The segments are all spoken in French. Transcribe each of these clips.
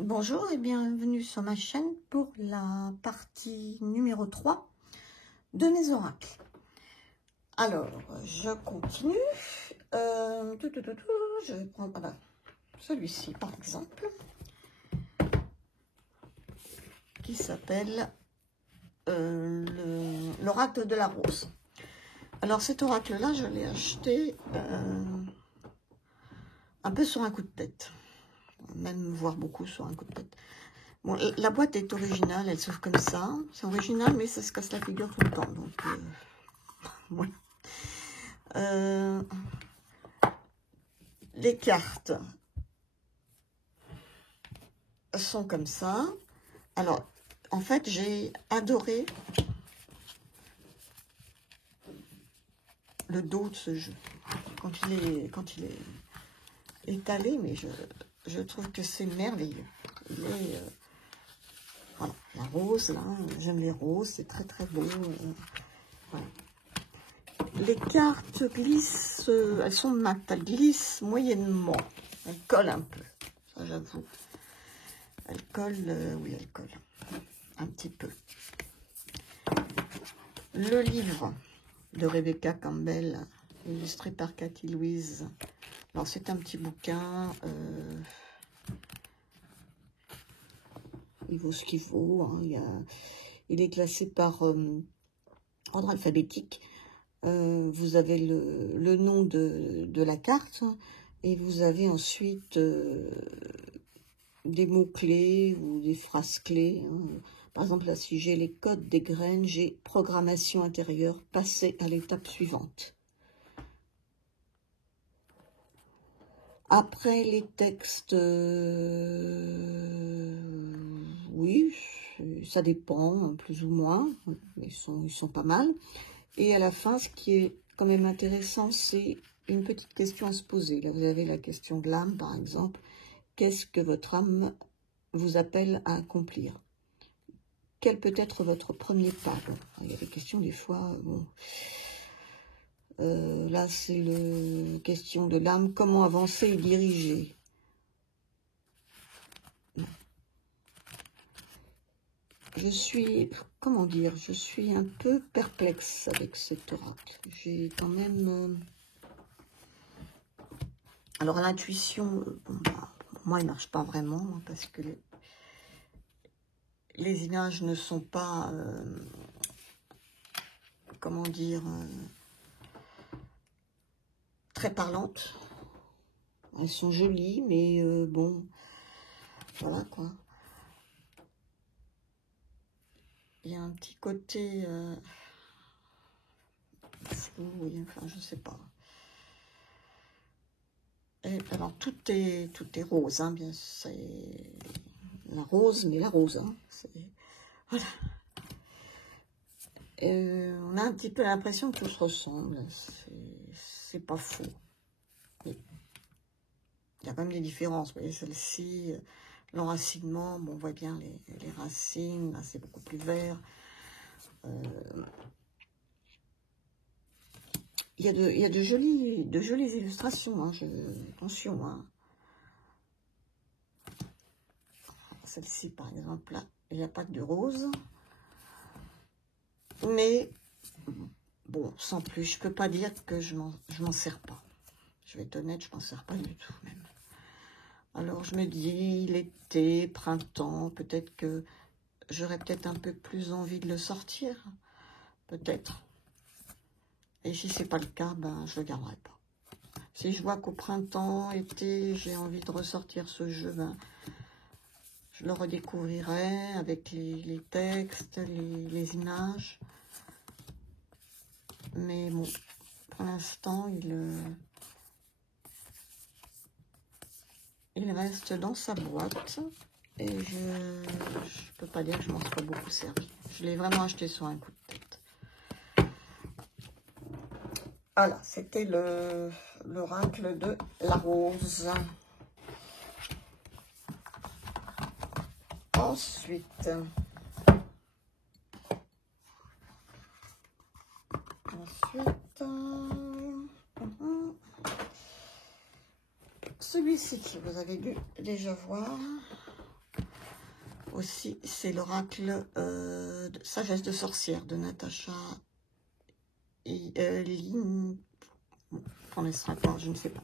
Bonjour et bienvenue sur ma chaîne pour la partie numéro 3 de mes oracles. Alors, je continue. Je vais prendre celui-ci par exemple, qui s'appelle l'oracle de la rose. Alors cet oracle-là, je l'ai acheté un peu sur un coup de tête. Même voire beaucoup sur un coup de tête. Bon, la boîte est originale, elle s'ouvre comme ça. C'est original, mais ça se casse la figure tout le temps. Donc, ouais. Les cartes sont comme ça. Alors, en fait, j'ai adoré le dos de ce jeu. Quand il est étalé, mais je trouve que c'est merveilleux. Il est, voilà, la rose, là, j'aime les roses, c'est très très beau. Voilà. Les cartes glissent, elles sont mates, elles glissent moyennement. Elles collent un peu, ça j'avoue. Elles collent, oui, elles collent un petit peu. Le livre de Rebecca Campbell, illustré par Cathy Louise. Alors c'est un petit bouquin, il vaut ce qu'il vaut. Hein. Il est classé par ordre alphabétique. Vous avez le nom de la carte et vous avez ensuite des mots-clés ou des phrases-clés. Hein. Par exemple, là, si j'ai les codes des graines, j'ai programmation intérieure, passer à l'étape suivante. Après les textes, oui, ça dépend, plus ou moins, mais ils sont pas mal. Et à la fin, ce qui est quand même intéressant, c'est une petite question à se poser. Là, vous avez la question de l'âme, par exemple. Qu'est-ce que votre âme vous appelle à accomplir? Quel peut être votre premier pas? Bon, il y a des questions, des fois, bon. Là, c'est la question de l'âme. Comment avancer et diriger? Je suis, comment dire, je suis un peu perplexe avec cet oracle. J'ai quand même... Alors, l'intuition, bon, bah, moi, il ne marche pas vraiment, parce que les images ne sont pas, comment dire, très parlantes. Elles sont jolies, mais bon, voilà quoi. Il y a un petit côté flou, oui, enfin, je sais pas. Et alors, tout est rose, hein, bien, c'est la rose, mais la rose, hein, voilà. On a un petit peu l'impression que tout se ressemble, c'est pas faux. Mais il y a quand même des différences, vous voyez, celle-ci, l'enracinement, bon, on voit bien les racines, là c'est beaucoup plus vert. Il y a de jolies illustrations, hein, attention. Hein. Celle-ci, par exemple, là, il n'y a pas que de rose. Mais, bon, sans plus, je ne peux pas dire que je m'en sers pas. Je vais être honnête, je m'en sers pas du tout, même. Alors, je me dis, l'été, printemps, peut-être que j'aurais peut-être un peu plus envie de le sortir. Peut-être. Et si c'est pas le cas, ben, je le garderai pas. Si je vois qu'au printemps, été, j'ai envie de ressortir ce jeu, ben, je le redécouvrirai avec les textes, les images. Mais bon, pour l'instant, il reste dans sa boîte. Et je peux pas dire que je m'en sois beaucoup servi. Je l'ai vraiment acheté sur un coup de tête. Voilà, c'était l'oracle de la rose. Ensuite, celui-ci que vous avez dû déjà voir, aussi, c'est l'oracle de Sagesse de sorcière de Natacha Lynn. On ne sera pas, je ne sais pas.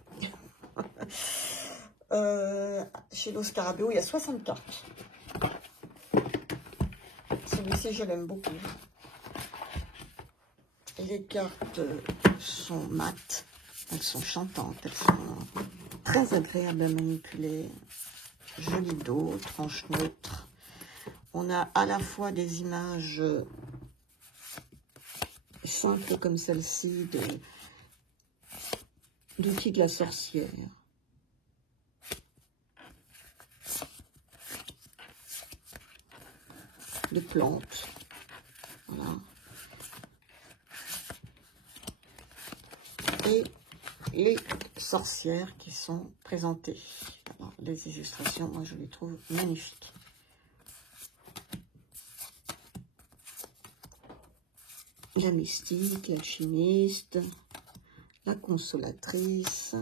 Chez Los Scarabeo, il y a 60 cartes. Celui-ci, je l'aime beaucoup. Les cartes sont mates, elles sont chantantes, elles sont très agréables à manipuler. Joli dos, tranche neutre. On a à la fois des images simples comme celle-ci d'outils de la sorcière. De plantes. Voilà. Et les sorcières qui sont présentées. Alors, les illustrations, moi je les trouve magnifiques. La mystique, l'alchimiste, la consolatrice,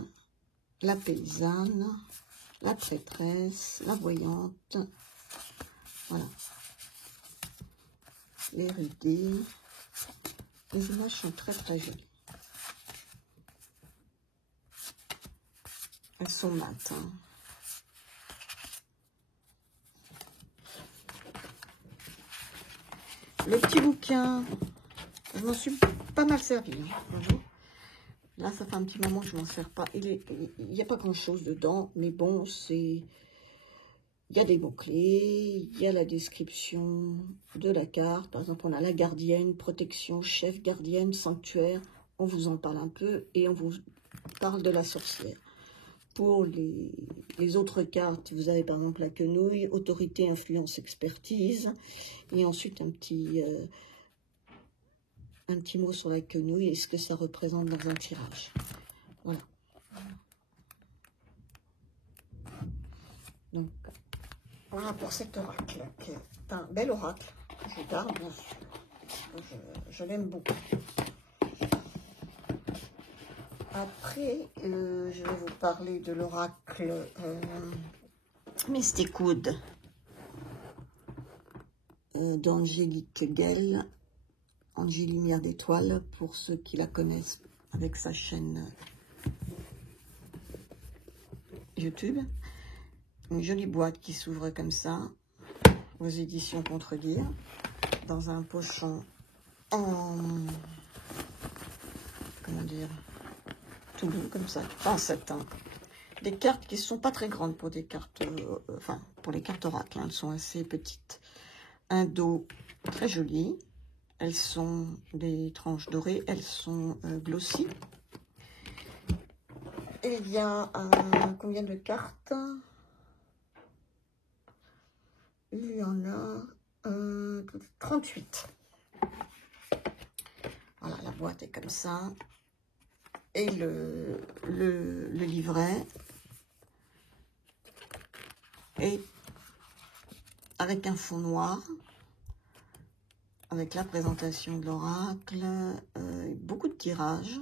la paysanne, la prêtresse, la voyante, voilà. L'érudit. Les images sont très très jolies. Elles sont mates. Hein. Le petit bouquin, je m'en suis pas mal servi. Hein, là, ça fait un petit moment que je m'en sers pas. Il n'y a pas grand-chose dedans, mais bon, c'est... Il y a des mots-clés, il y a la description de la carte. Par exemple, on a la gardienne, protection, chef, gardienne, sanctuaire. On vous en parle un peu et on vous parle de la sorcière. Pour les autres cartes, vous avez par exemple la quenouille, autorité, influence, expertise. Et ensuite un petit mot sur la quenouille et ce que ça représente dans un tirage. Voilà. Donc, voilà pour cet oracle, qui est un bel oracle. Je garde, bien sûr. Je l'aime beaucoup. Après, je vais vous parler de l'oracle Mystic Wood d'Angélique Gell, Angie Lumière d'étoiles, pour ceux qui la connaissent avec sa chaîne YouTube. Une jolie boîte qui s'ouvre comme ça, aux éditions Contredire, dans un pochon en... comment dire, tout doux comme ça, en satin. Des cartes qui ne sont pas très grandes pour des cartes, enfin pour les cartes oracles, hein, elles sont assez petites. Un dos très joli, elles sont des tranches dorées, elles sont glossy. Et il y a combien de cartes? Il y en a 38. Voilà, la boîte est comme ça. Et le livret est avec un fond noir, avec la présentation de l'oracle, beaucoup de tirages,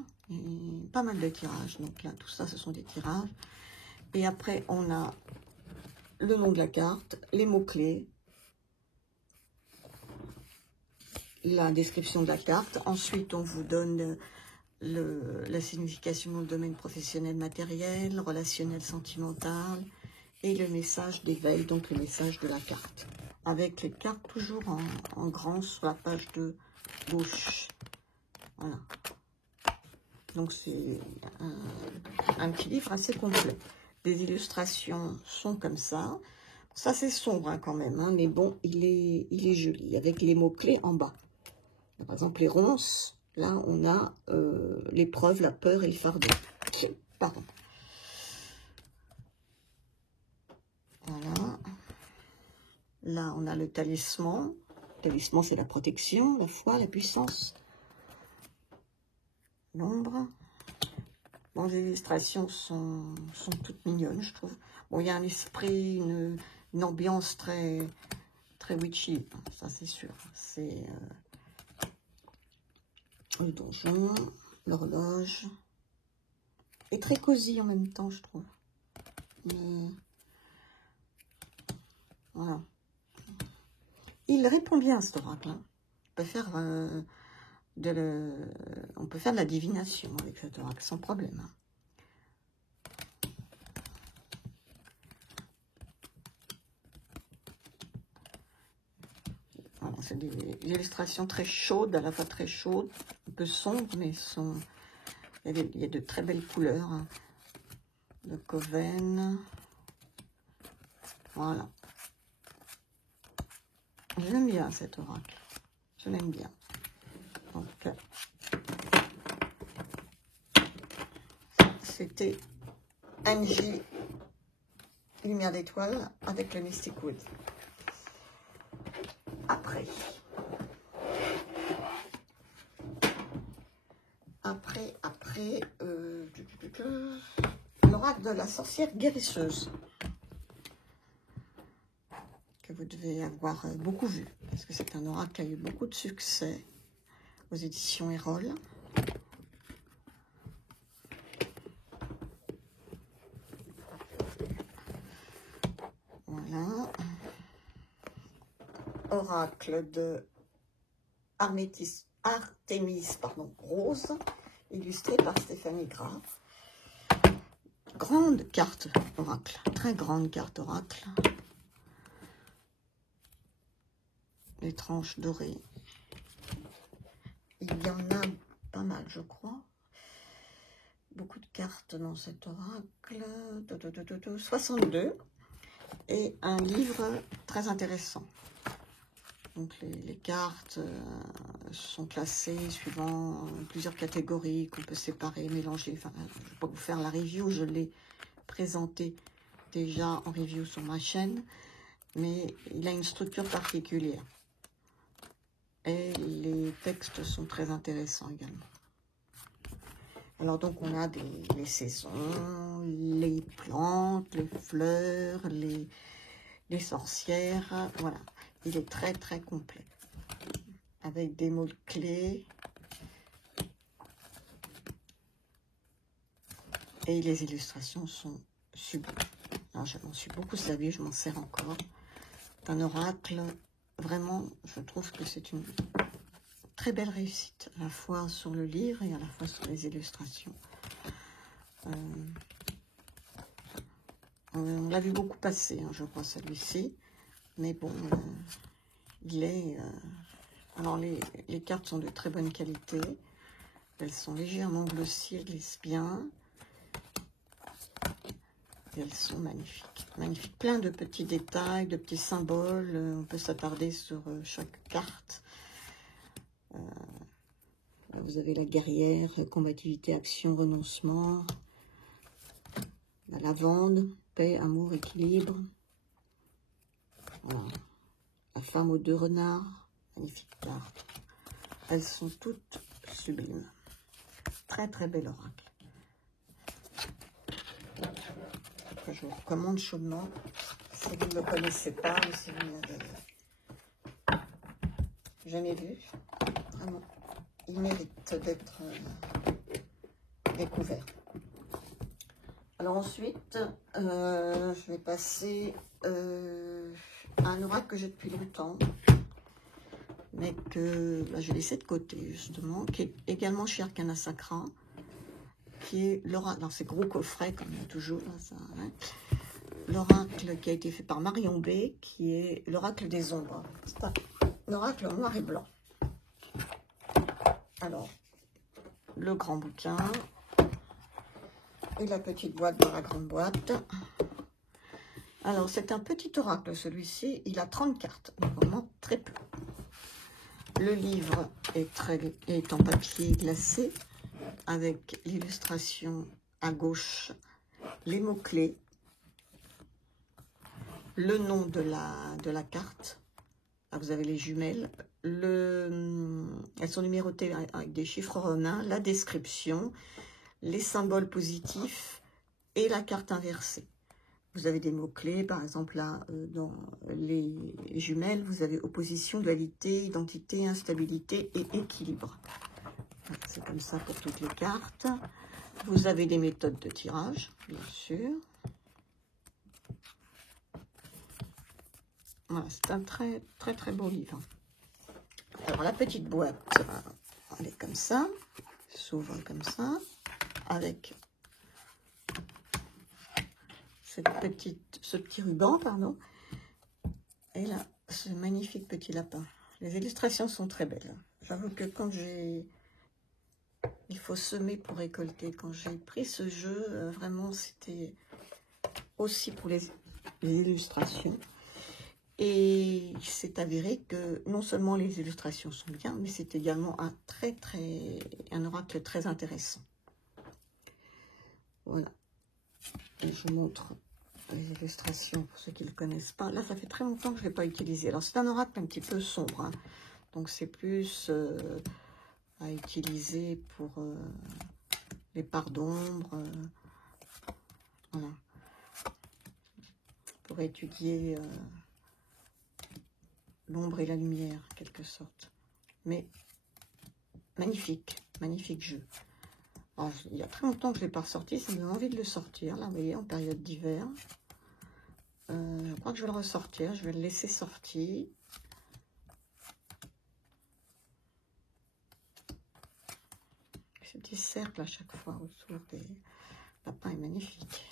pas mal de tirages. Donc là, tout ça, ce sont des tirages. Et après, on a le nom de la carte, les mots-clés, la description de la carte. Ensuite, on vous donne la signification dans le domaine professionnel, matériel, relationnel, sentimental, et le message d'éveil, donc le message de la carte. Avec les cartes toujours en grand sur la page de gauche. Voilà. Donc c'est un petit livre assez complet. Les illustrations sont comme ça. Ça c'est sombre hein, quand même, hein, mais bon, il est joli, avec les mots-clés en bas. Par exemple, les ronces, là on a l'épreuve, la peur et le fardeau. Pardon. Voilà. Là, on a le talisman. Le talisman, c'est la protection, la foi, la puissance. L'ombre. Bon, les illustrations sont toutes mignonnes, je trouve. Bon, il y a un esprit, une ambiance très witchy, ça c'est sûr. C'est le donjon, l'horloge. Et très cosy en même temps, je trouve. Mais, voilà. il répond bien, cet oracle. Hein. On peut faire de la divination avec cet oracle, sans problème. Hein. Voilà, c'est des illustrations très chaudes, à la fois très chaudes, un peu sombres, mais il y a de très belles couleurs. Hein. De Coven. Voilà. J'aime bien cet oracle. Je l'aime bien. Donc, c'était MJ Lumière d'étoile avec le Mystic Wood. Après, l'oracle de la sorcière guérisseuse, que vous devez avoir beaucoup vu, parce que c'est un oracle qui a eu beaucoup de succès aux éditions Erol. Voilà. Oracle de Artémis, Rose, illustré par Stéphanie Graf. Grande carte oracle, très grande carte oracle. Les tranches dorées. Il y en a pas mal, je crois. Beaucoup de cartes dans cet oracle. 62. Et un livre très intéressant. Donc les cartes sont classées suivant plusieurs catégories qu'on peut séparer, mélanger. Enfin, je ne vais pas vous faire la review, je l'ai présenté déjà en review sur ma chaîne, mais il a une structure particulière. Et les textes sont très intéressants également. Alors donc on a les saisons, les plantes, les fleurs, les sorcières, voilà. Il est très très complet, avec des mots-clés. Et les illustrations sont sublimes. Alors je m'en suis beaucoup servi, je m'en sers encore. C'est un oracle, vraiment, je trouve que c'est une très belle réussite, à la fois sur le livre et à la fois sur les illustrations. On l'a vu beaucoup passer, hein, je crois, celui-ci. Mais bon, il est... alors, les cartes sont de très bonne qualité. Elles sont légèrement glossies, elles glissent bien. Et elles sont magnifiques. Magnifiques. Plein de petits détails, de petits symboles. On peut s'attarder sur chaque carte. Là, vous avez la guerrière, combativité, action, renoncement. La lavande, paix, amour, équilibre. Voilà. La femme aux 2 renards, magnifique carte. Elles sont toutes sublimes. Très très bel oracle. Que je vous recommande chaudement. Si vous ne le connaissez pas, ou si vous ne l'avez jamais vu, vraiment, il mérite d'être découvert. Alors ensuite, je vais passer à un oracle que j'ai depuis longtemps, mais que j'ai laissé de côté justement, qui est également chez Arcana Sacra, qui est l'oracle, dans ces gros coffrets comme il y a toujours, hein, l'oracle qui a été fait par Marion B, qui est l'oracle des ombres. C'est un oracle noir et blanc. Alors, le grand bouquin et la petite boîte dans la grande boîte. Alors, c'est un petit oracle, celui-ci. Il a 30 cartes, donc vraiment très peu. Le livre est en papier glacé, avec l'illustration à gauche, les mots-clés, le nom de la carte. Là, vous avez les jumelles. Elles sont numérotées avec des chiffres romains, la description, les symboles positifs et la carte inversée. Vous avez des mots-clés, par exemple, là, dans les jumelles, vous avez opposition, dualité, identité, instabilité et équilibre. C'est comme ça pour toutes les cartes. Vous avez des méthodes de tirage, bien sûr. Voilà, c'est un très beau livre. Alors la petite boîte, elle est comme ça, s'ouvre comme ça, avec ce petit ruban, pardon, et là, ce magnifique petit lapin. Les illustrations sont très belles. J'avoue que quand il faut semer pour récolter. Quand j'ai pris ce jeu, vraiment, c'était aussi pour les illustrations. Et il s'est avéré que non seulement les illustrations sont bien, mais c'est également un oracle très intéressant. Voilà. Et je vous montre les illustrations pour ceux qui ne le connaissent pas. Là, ça fait très longtemps que je ne l'ai pas utilisé. Alors, c'est un oracle un petit peu sombre, hein. Donc c'est plus à utiliser pour les parts d'ombre. Voilà. Pour étudier l'ombre et la lumière, en quelque sorte. Mais magnifique, magnifique jeu. Alors, il y a très longtemps que je ne l'ai pas ressorti, ça me donne envie de le sortir, là, vous voyez, en période d'hiver. Je crois que je vais le ressortir, je vais le laisser sortir. Ce petit cercle à chaque fois autour des lapins est magnifique.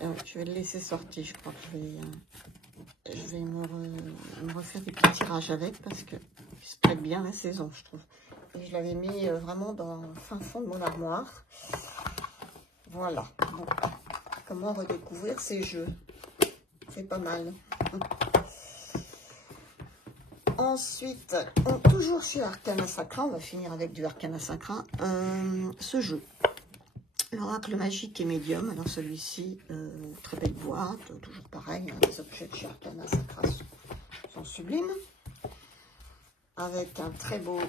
Je vais le laisser sortir, je crois que je vais me refaire des petits tirages avec parce que il se prête bien la saison, je trouve. Et je l'avais mis vraiment dans le fin fond de mon armoire. Voilà. Donc, comment redécouvrir ces jeux? C'est pas mal. Ensuite, toujours chez Arcana Sacra, on va finir avec du Arcana Sacra, ce jeu. L'oracle magique et médium, alors celui-ci, très belle boîte, toujours pareil, hein, les objets de chez Arcana Sacra sont sublimes. Avec un très beau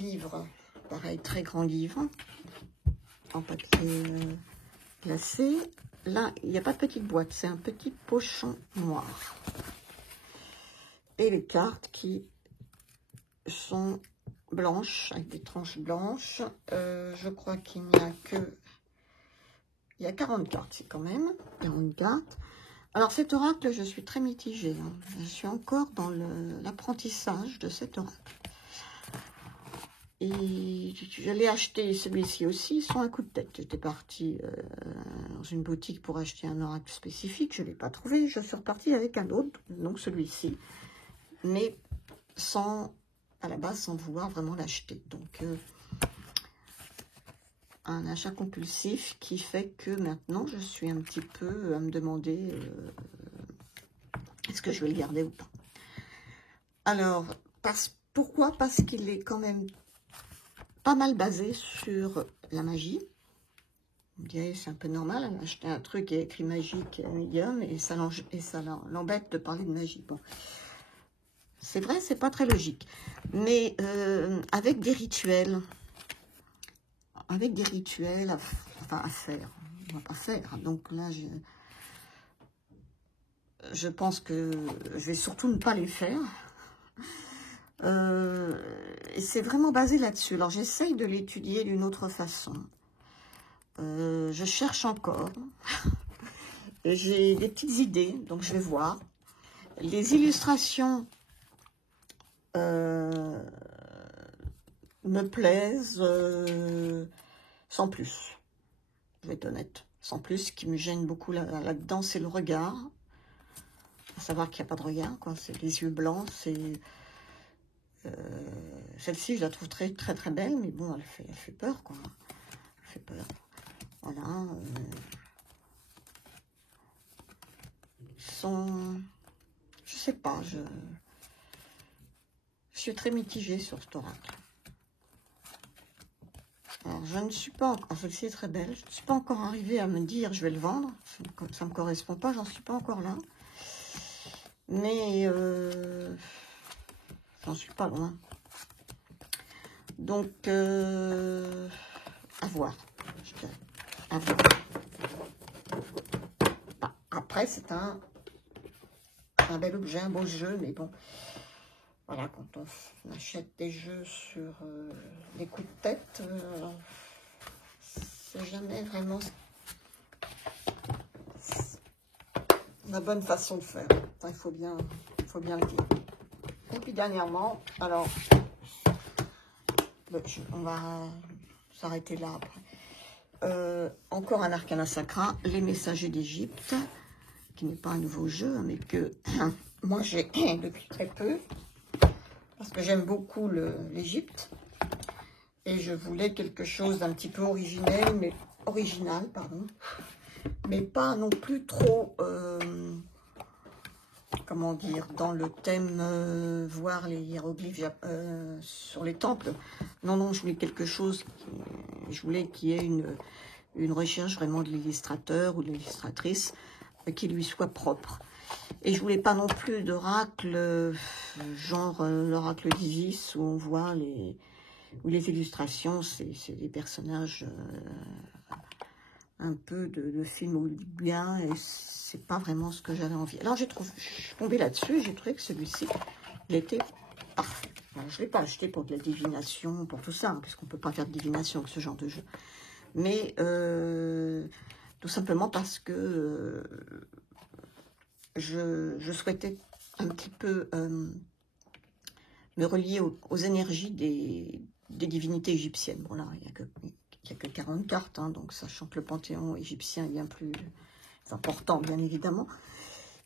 livre, pareil, très grand livre, en papier glacé. Là, il n'y a pas de petite boîte, c'est un petit pochon noir. Et les cartes qui sont blanches, avec des tranches blanches. Je crois qu'il n'y a que... Il y a 40 cartes, c'est quand même 40 cartes. Alors cet oracle, je suis très mitigée, hein. Je suis encore dans l'apprentissage de cet oracle. Et je l'ai acheté, celui-ci aussi, sans un coup de tête. J'étais partie dans une boutique pour acheter un oracle spécifique, je ne l'ai pas trouvé. Je suis repartie avec un autre, donc celui-ci, mais à la base, sans vouloir vraiment l'acheter. Donc, un achat compulsif qui fait que maintenant, je suis un petit peu à me demander est-ce que je vais le garder ou pas. Alors, pourquoi? Parce qu'il est quand même pas mal basé sur la magie. Vous me direz, c'est un peu normal, elle a acheté un truc qui est écrit magique médium et ça l'embête de parler de magie. Bon, c'est vrai, c'est pas très logique. Mais avec des rituels à faire. On va pas faire. Donc là, je pense que je vais surtout ne pas les faire. Et c'est vraiment basé là-dessus. Alors, j'essaye de l'étudier d'une autre façon. Je cherche encore. J'ai des petites idées, donc je vais voir. Les illustrations me plaisent sans plus. Je vais être honnête. Sans plus, ce qui me gêne beaucoup là-dedans, c'est le regard. À savoir qu'il n'y a pas de regard, quoi. C'est les yeux blancs, c'est... Celle-ci, je la trouve très belle, mais bon, elle fait peur, quoi. Elle fait peur. Voilà. Je sais pas, je suis très mitigée sur cet oracle. Alors, je ne suis pas encore... Celle-ci est très belle. Je ne suis pas encore arrivée à me dire je vais le vendre. Ça ne me correspond pas, j'en suis pas encore là. Mais j'en suis pas loin. Donc, à voir. Je dirais. À voir. Bah, après, c'est un bel objet, un beau jeu, mais bon. Voilà, quand on achète des jeux sur des coups de tête, c'est jamais vraiment la bonne façon de faire. Enfin, il faut bien le dire. Et puis dernièrement, alors, on va s'arrêter là après. Encore un arcana sacra, les messagers d'Égypte, qui n'est pas un nouveau jeu, mais que moi j'ai depuis très peu, parce que j'aime beaucoup l'Égypte, et je voulais quelque chose d'un petit peu original, pardon, mais pas non plus trop, comment dire, dans le thème, voir les hiéroglyphes sur les temples. Non, non, je voulais quelque chose, je voulais qu'il y ait une recherche vraiment de l'illustrateur ou de l'illustratrice qui lui soit propre. Et je voulais pas non plus d'oracle, genre l'oracle d'Isis, où on voit les illustrations, c'est des personnages un peu de films hollywoodiens, et c'est pas vraiment ce que j'avais envie. Alors je suis tombée là-dessus, et j'ai trouvé que celui-ci, il était parfait. Alors, je ne l'ai pas acheté pour de la divination, pour tout ça, hein, puisqu'on ne peut pas faire de divination avec ce genre de jeu. Mais tout simplement parce que je souhaitais un petit peu me relier aux énergies des divinités égyptiennes. Bon là, il n'y a que 40 cartes, hein, donc sachant que le panthéon égyptien est bien plus important, bien évidemment.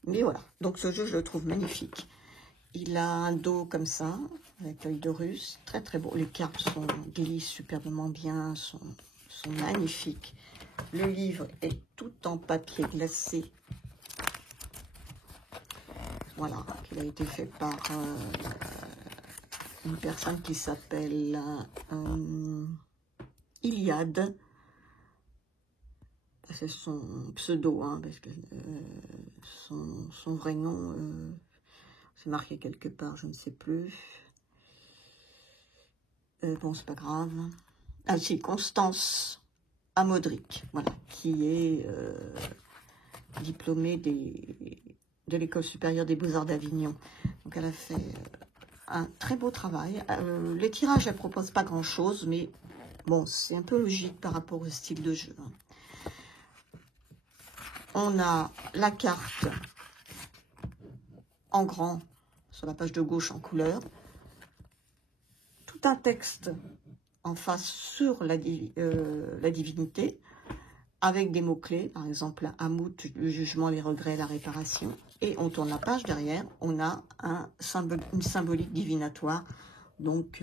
Mais voilà, donc ce jeu, je le trouve magnifique. Il a un dos comme ça, avec l'œil de Russe, très très beau. Les cartes glissent superbement bien, sont magnifiques. Le livre est tout en papier glacé. Voilà, qui a été fait par une personne qui s'appelle Iliade. C'est son pseudo, hein, parce que son vrai nom, c'est marqué quelque part, je ne sais plus. Bon, c'est pas grave. Ah si, Constance Amodric, voilà, qui est diplômée de l'École supérieure des Beaux-Arts d'Avignon. Donc elle a fait un très beau travail. Les tirages, elle ne propose pas grand-chose, mais bon, c'est un peu logique par rapport au style de jeu. On a la carte en grand, sur la page de gauche en couleur. Tout un texte en face sur la divinité, avec des mots-clés, par exemple, Amout, le jugement, les regrets, la réparation. Et on tourne la page derrière, on a une symbolique divinatoire. Donc,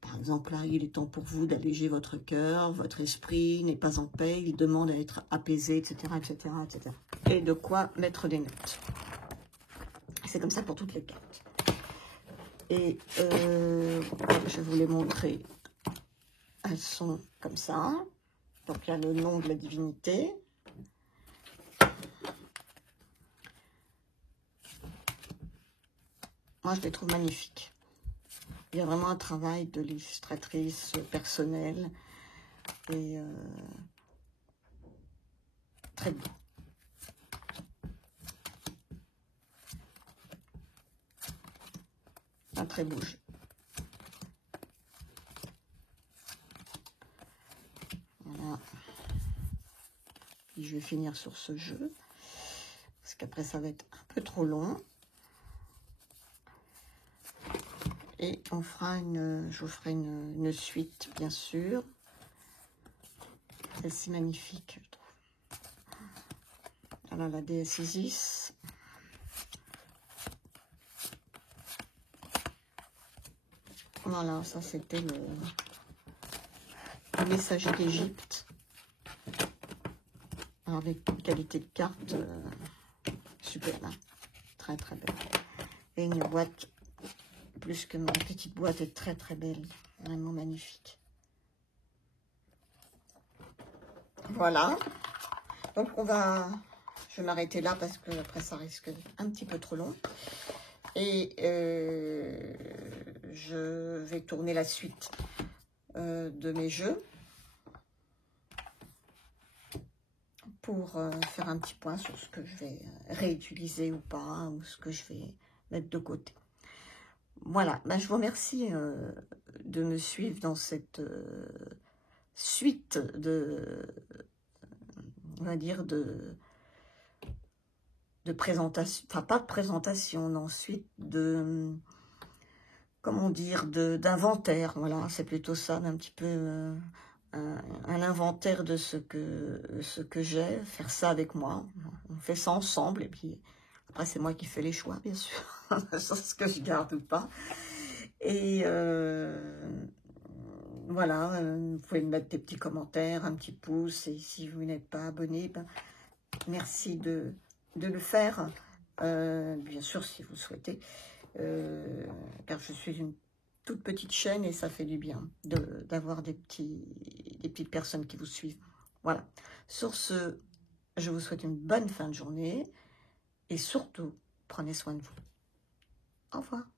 par exemple, là, il est temps pour vous d'alléger votre cœur, votre esprit n'est pas en paix, il demande à être apaisé, etc., etc., etc. Et de quoi mettre des notes. C'est comme ça pour toutes les cartes. Et je vais vous les montrer. Elles sont comme ça. Donc, il y a le nom de la divinité. Moi, je les trouve magnifiques. Il y a vraiment un travail de l'illustratrice personnelle et très beau. Un très beau jeu. Voilà. Puis je vais finir sur ce jeu, parce qu'après ça va être un peu trop long. Et on fera je vous ferai une suite, bien sûr. Celle-ci magnifique, je trouve. Alors la déesse Isis. Voilà, ça c'était le messager d'Égypte. Avec une qualité de carte super, hein. Très très belle. Et une boîte, plus que ma petite boîte, est très très belle. Vraiment magnifique. Voilà. Donc je vais m'arrêter là parce que après ça risque un petit peu trop long. Et je vais tourner la suite de mes jeux pour faire un petit point sur ce que je vais réutiliser ou pas, ou ce que je vais mettre de côté. Voilà, ben, je vous remercie de me suivre dans cette suite on va dire, présentation, enfin pas de présentation, mais ensuite de, comment dire, d'inventaire, voilà, c'est plutôt ça, d'un petit peu un inventaire de ce que j'ai, faire ça avec moi, on fait ça ensemble, et puis après c'est moi qui fais les choix, bien sûr, sur ce que je garde ou pas, et voilà, vous pouvez me mettre des petits commentaires, un petit pouce, et si vous n'êtes pas abonné, ben, merci de le faire, bien sûr si vous souhaitez, car je suis une toute petite chaîne et ça fait du bien d'avoir des petites personnes qui vous suivent. Voilà. Sur ce, je vous souhaite une bonne fin de journée et surtout, prenez soin de vous. Au revoir.